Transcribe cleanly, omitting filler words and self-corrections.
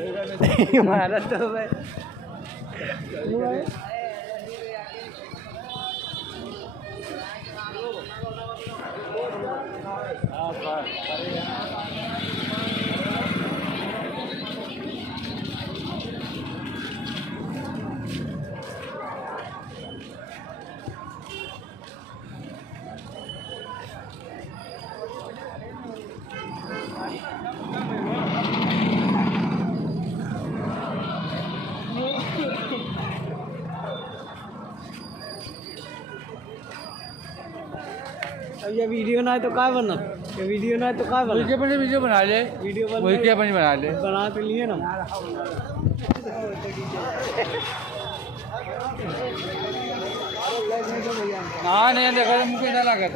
मारा तो भाई अब ये वीडियो ना है तो क्या बना? ये वीडियो ना है तो क्या बना? वीडियो बना ले, वीडियो बना ले। बना तो लिए ना। हाँ नहीं देखो मुझे ना लगा।